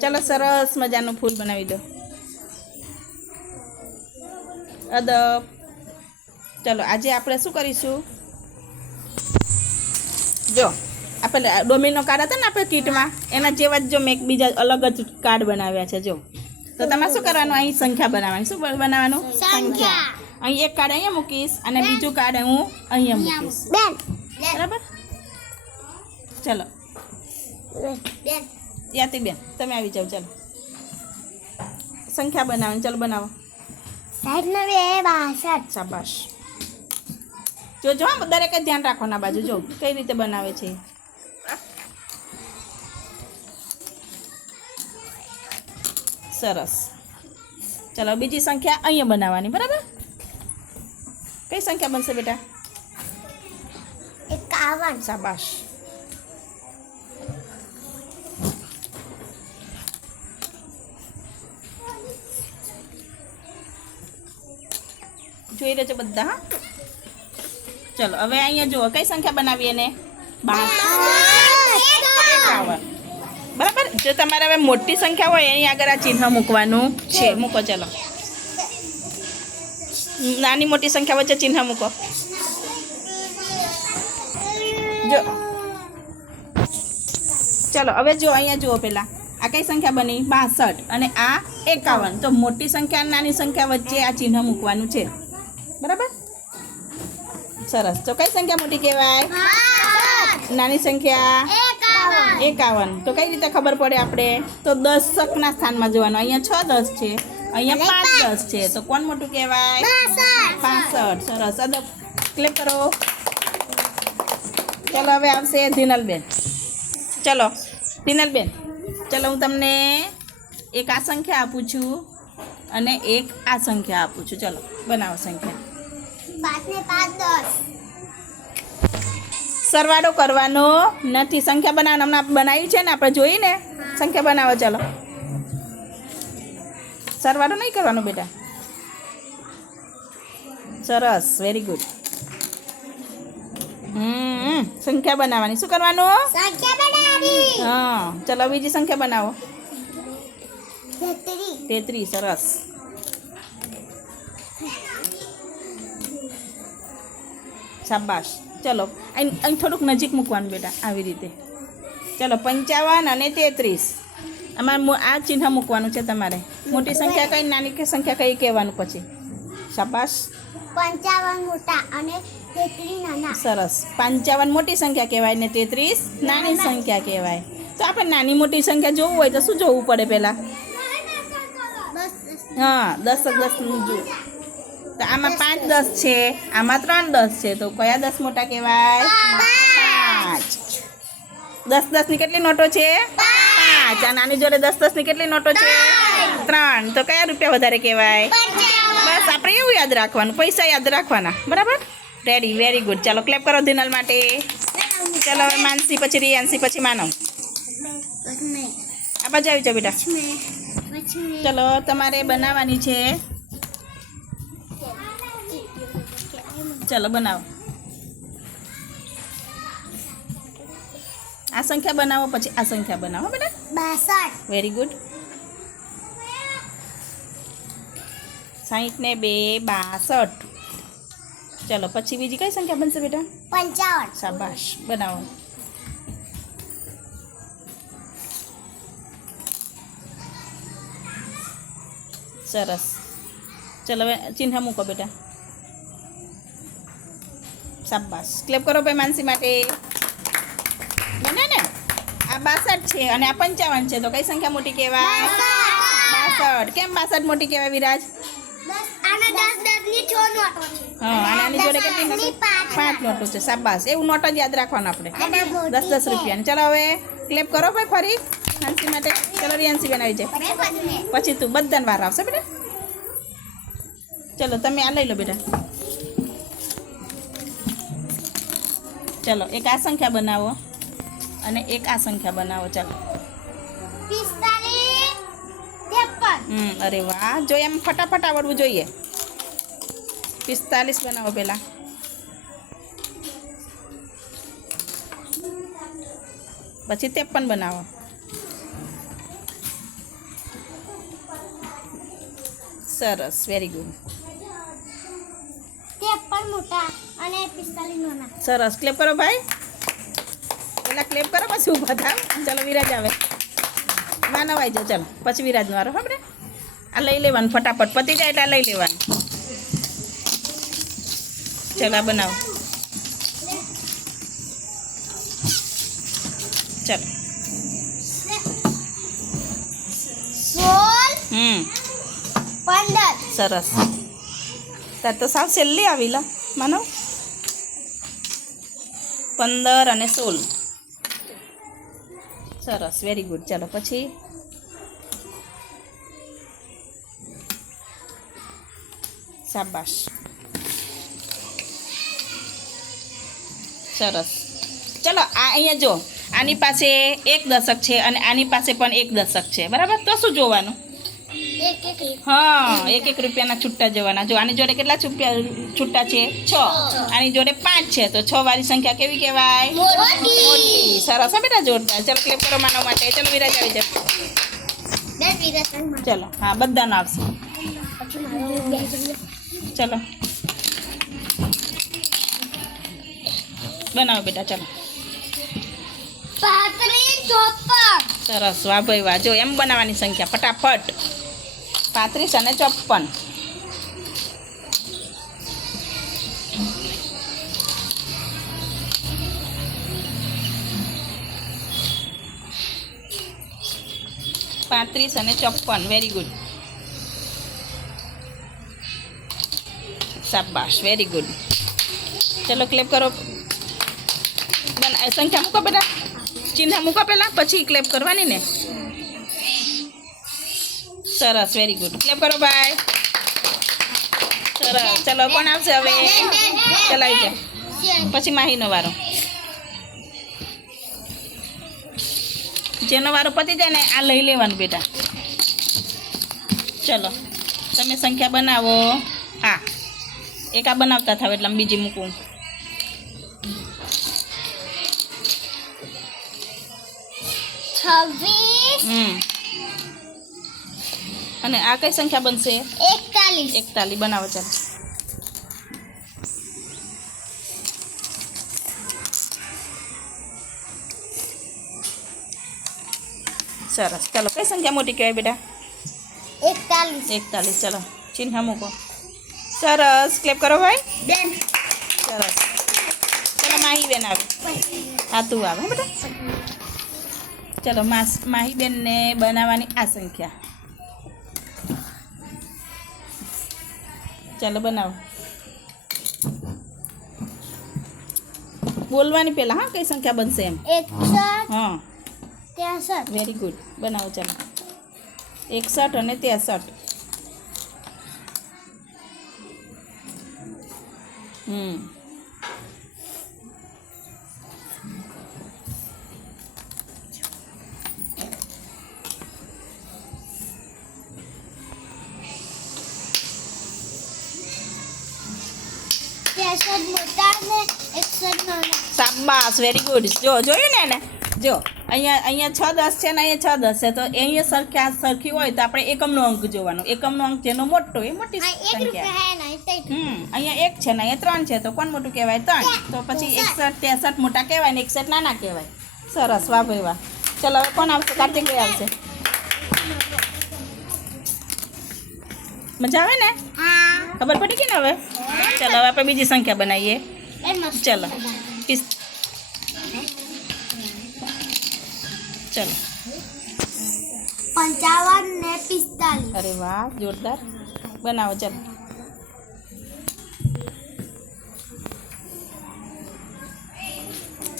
ચલો સરસ મજાનું ફૂલ બનાવી દો. અદબ. ચલો આજે આપણે શું કરીશું? જો આપણે ડોમિનો કાર્ડ હતા ને આપણે કીટમાં એના જેવા જ જો મેં એક બીજા અલગ જ કાર્ડ બનાવ્યા છે. જો તો તમારે શું કરવાનું? અહીં સંખ્યા બનાવવાની. શું બનાવવાનું? સંખ્યા. અહીં એક કાર્ડ અહીંયા મૂકીશ અને બીજું કાર્ડ હું અહીંયા મૂકીશ. બરાબર? ચલો યાતી બેન તમે આવી જાઓ. ચલો સંખ્યા બનાવવાની. ચલો બનાવો. શાબાશ. જો દરેકે ધ્યાન રાખવાના બાજુ. જો કઈ રીતે બનાવે છે. સરસ. ચલો બીજી સંખ્યા અહીંયા બનાવવાની. બરાબર? કઈ સંખ્યા બનશે બેટા? 51. શાબાશ. જોઈ રહેજો બધા. હા ચલો હવે અહીંયા જુઓ કઈ સંખ્યા બનાવીએ ને? 52. બરાબર. જો તમારે હવે મોટી સંખ્યા હોય અહીં આગળ આ ચિહ્ન મૂકવાનું છે. મૂકો. ચલો નાની મોટી સંખ્યા વચ્ચે ચિહ્ન મૂકો. જો ચલો હવે જો અહીંયા જુઓ પેલા આ કઈ સંખ્યા બની? 62 અને આ 51. તો મોટી સંખ્યા અને નાની સંખ્યા વચ્ચે આ ચિહ્ન મૂકવાનું છે. બરાબર? સરસ. તો કઈ સંખ્યા મોટી કહેવાય? નાની સંખ્યા 51. તો કઈ રીતે ખબર પડે આપણે? તો દશકના સ્થાનમાં જોવાનું. અહીંયા 6 10 છે, અહીંયા 5 10 છે. તો કોણ મોટું કહેવાય? 65. સરસ. અદબ. ક્લિક કરો. ચલો હવે આવશે ધીનલબેન. ચલો ધીનલબેન, ચલો હું તમને એક આ સંખ્યા આપું છું અને એક આ સંખ્યા આપું છું. ચલો બનાવો સંખ્યા. 5 ને 5 10. સરવાળો કરવાનો નથી. સંખ્યા બનાવવાનું હમણાં બનાવ્યું છે ને આપણે જોઈને. સંખ્યા બનાવો. ચલો સરવાળો નહીં કરવાનો બેટા. સરસ. Very good. સંખ્યા બનાવવાની. શું કરવાનું? સંખ્યા બનાવવાની. હા ચલો બીજી સંખ્યા બનાવો. 33. 33. સરસ. શાબાશ. ચલો અહીં થોડુંક નજીક મૂકવાનું બેટા. આવી રીતે. ચલો 55 અને 33. અમારે આ ચિહ્ન મૂકવાનું છે તમારે. મોટી સંખ્યા કઈ નાની કે સંખ્યા કઈ કહેવાનું પછી. શાબાશ. 55 મોટા અને 33 નાના. સરસ. 55 મોટી સંખ્યા કહેવાય ને 33 નાની સંખ્યા કહેવાય. તો આપણે નાની મોટી સંખ્યા જોવું હોય તો શું જોવું પડે પહેલાં? હા 10 10 જો. તો આમાં 5 10 છે, આમાં 3 10 છે. તો કયા 10 મોટા કહેવાય? 5. 10 10 ની કેટલી નોટો છે? 5. આ નાની જોડે 10 10 ની કેટલી નોટો છે? 3. તો કયા રૂપિયા વધારે કહેવાય? બસ આપણે એવું યાદ રાખવાનું. પૈસા યાદ રાખવાના. બરાબર? રેડી. Very good. ચાલો ક્લેપ કરો ધીનલ માટે. ચાલો હવે માનસી, પછી રિયાન્સી, પછી માનવ. આ બાજુ આવી જાઓ બેટા. ચલો તમારે બનાવવાની છે. ચલો બનાવો. આ સંખ્યા બનાવો પછી આ સંખ્યા બનાવો બેટા. 62. Very good. 60 ને 2 62. ચલો પછી બીજી કઈ સંખ્યા બનશે બેટા? 55. શાબાશ. બનાવો. સરસ. ચલો હવે ચિહ્ન મૂકો બેટા. શાબાશ. ક્લેપ કરો ભાઈ માનસી માટે. બને ને? આ 62 છે અને આ 55 છે. તો કઈ સંખ્યા મોટી કહેવાય? 62. કેમ 62 મોટી કહેવાય વિરાજ? આના 10 10 ની 6 નોટો છે. હા અને આની જોડે કેટલી નોટો? 5 નોટો છે. શાબાશ. એવું નોટ જ યાદ રાખવાનું આપણે. 10 10 રૂપિયાની. ચલો હવે ક્લેપ કરો ભાઈ ફરી માનસી માટે. ચલો રિયાન્સી બેન આવી જાય. પછી તું બધાને વાર આવશે બેટા. ચલો તમે આ લઈ લો બેટા. ચલો એક આ સંખ્યા બનાવો અને એક આ સંખ્યા બનાવો. ચાલો 45 53. અરે વાહ. જો એમ ફટાફટ આવડવું જોઈએ. 45 બનાવો પહેલાં. પછી 53 બનાવો. સરસ, વેરી ગુડ. 53 મોટા અને 45 નાના. સરસ, ક્લેપ કરો ભાઈ. પેલા ક્લેપ કરો પછી ઊભા થાવ. ચલો વિરાજ આવે. માનવ આવી જાઓ, ચાલો પછી વિરાજનો વારો. આપણે આ લઈ લેવાનું ફટાફટ, પતી જાય એટલે આ લઈ લેવાનું. ચલો આ બનાવો. ચાલો. 15. સરસ. તાર તો સાવ છેલ્લી આવી લા માનવ. 15 અને 16. સરસ, વેરી ગુડ. ચાલો પછી શાબાશ. સરસ. ચલો આ અહીંયા જો, આની પાસે 1 દશક છે અને આની પાસે પણ 1 દશક છે, બરાબર? તો શું જોવાનું? એક. હા, 1 રૂપિયાના છૂટા જવાના. જો આની જોડે કેટલા છૂટા છે? 6. આની જોડે 5 છે, તો 6 વાળી સંખ્યા કેવી કહેવાય? મોટી. સરસ હો બેટા, જોરદાર. ચલો ક્લેપ કરો માનવ માટે. ચલો વિરાજ આવી જાય. ચલો હા, બધાનો આવશે. ચલો બનાવો બેટા. ચલો 54. સરસ, વાહ ભાઈ વાહ. જો એમ બનાવવાની સંખ્યા ફટાફટ. 35 અને 54. અને 54. Very good. શાબાશ, વેરી ગુડ. ચલો ક્લેપ કરો. સંખ્યા મૂકો બેટા, ચિહ્ન મૂકો પહેલાં, પછી ક્લેપ કરવાની ને. સરસ, વેરી ગુડ. ક્લેપ કરો ભાઈ. સરસ. ચલો કોણ આવશે હવે? ચલાવી જાય પછી માહીનો વારો. જેનો વારો પતી જાય ને આ લઈ લેવાનું બેટા. ચલો તમે સંખ્યા બનાવો. હા, એક આ બનાવતા થાવ એટલે બીજી મૂકું. અને આ કઈ સંખ્યા બનશે? 41. બનાવો. ચાલો સરસ. ચાલો કઈ સંખ્યા મોટી કહેવાય બેટા? 41. ચલો ચિહ્ન મૂકો. સરસ, ક્લેપ કરો ભાઈ. સરસ. ચલો માહી બેન આવે. હા તું આવે હો બેટા. ચલો માહી બેનને બનાવવાની આ સંખ્યા. ચાલો બનાવો. બોલવાની પહેલા હા, કઈ સંખ્યા બનશે એમ. 61. હા 63. Very good. બનાવો. ચાલો 61 અને 63. શાબાશ, વેરી ગુડ. જો જોયું ને એને. જો અહીંયા 6 10 છે ને અહીંયા 6 10 છે, તો અહીંયા સરખી હોય તો આપણે એકમનો અંક જોવાનો. એકમનો અંક જેનો મોટો એ મોટી સંખ્યા. અહીંયા 1 છે ને અહીંયા 3 છે, તો કોણ મોટું કહેવાય? 3. તો પછી 61 63 મોટા કહેવાય ને 61 નાના કહેવાય. સરસ, વાહ ભાઈ વાહ. ચલો હવે કોણ આવશે? કાર્તિક આવશે. મજા આવે ને? ખબર પડી ગઈ ને હવે? ચલો હવે આપણે બીજી સંખ્યા બનાવીએ. ચલો ચલો 55 ને 45. અરે વાહ, જોરદાર. બનાવો. ચાલો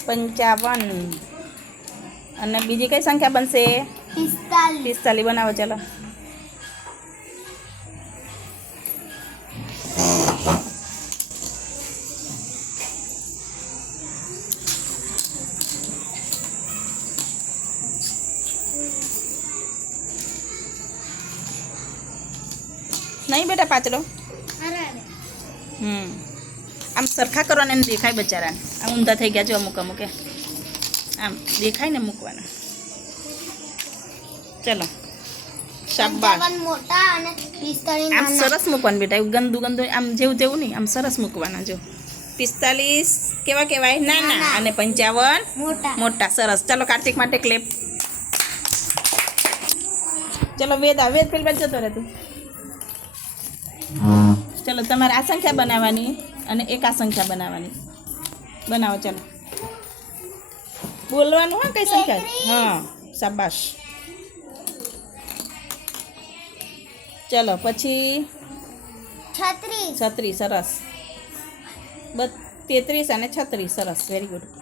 55 અને બીજી કઈ સંખ્યા બનશે? 45. બનાવો. ચાલો નહીં બેટા, પાછળ. આમ સરખા કરવાને એને દેખાય બચારાને. આમ ઊંધા થઈ ગયા જો અમુક આમ દેખાય ને મૂકવાના. ચલો શાબાશ 55 મોટા અને 45 આમ નાના. સરસ મૂકવાનું બેટા એવું ગંદુ ગંદુ આમ જેવું તેવું નહીં આમ સરસ મૂકવાના જો 45 કેવા કહેવાય નાના નાના. અને 55 મોટા. મોટા સરસ ચાલો કાર્તિક માટે ક્લેપ ચલો વેદ પેલી બાજુ જતો રહે તું ચલો તમારે આ સંખ્યા બનાવવાની અને એક આ સંખ્યા બનાવવાની બનાવો ચાલો બોલવાનું હા કઈ સંખ્યા હા શાબાશ ચલો પછી 36 36 સરસ 33 અને 36 સરસ વેરી ગુડ